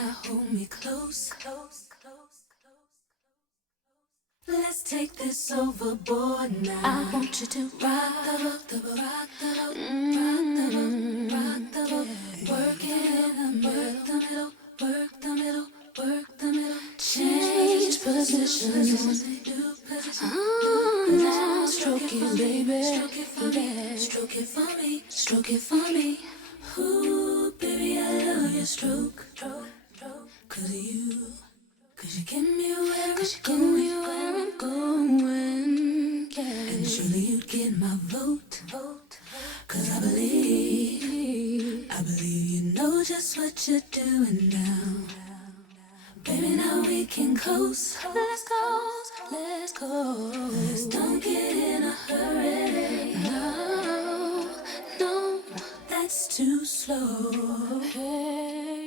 now hold me close. Let's take this overboard now. I want you to rock the boat, the boat, rock the boat, rock the boat, work it in the middle, work the middle, work the middle. Change positions. Now stroke it, baby. Stroke it for me, stroke it for me. Ooh, baby, I love your stroke. Cause you get me where I'm going, yeah. And surely you'd get my vote. Cause I believe you know just what you're doing now. Baby, now we can coast. Let's go. Let's don't get in a hurry. No, that's too slow. Hey.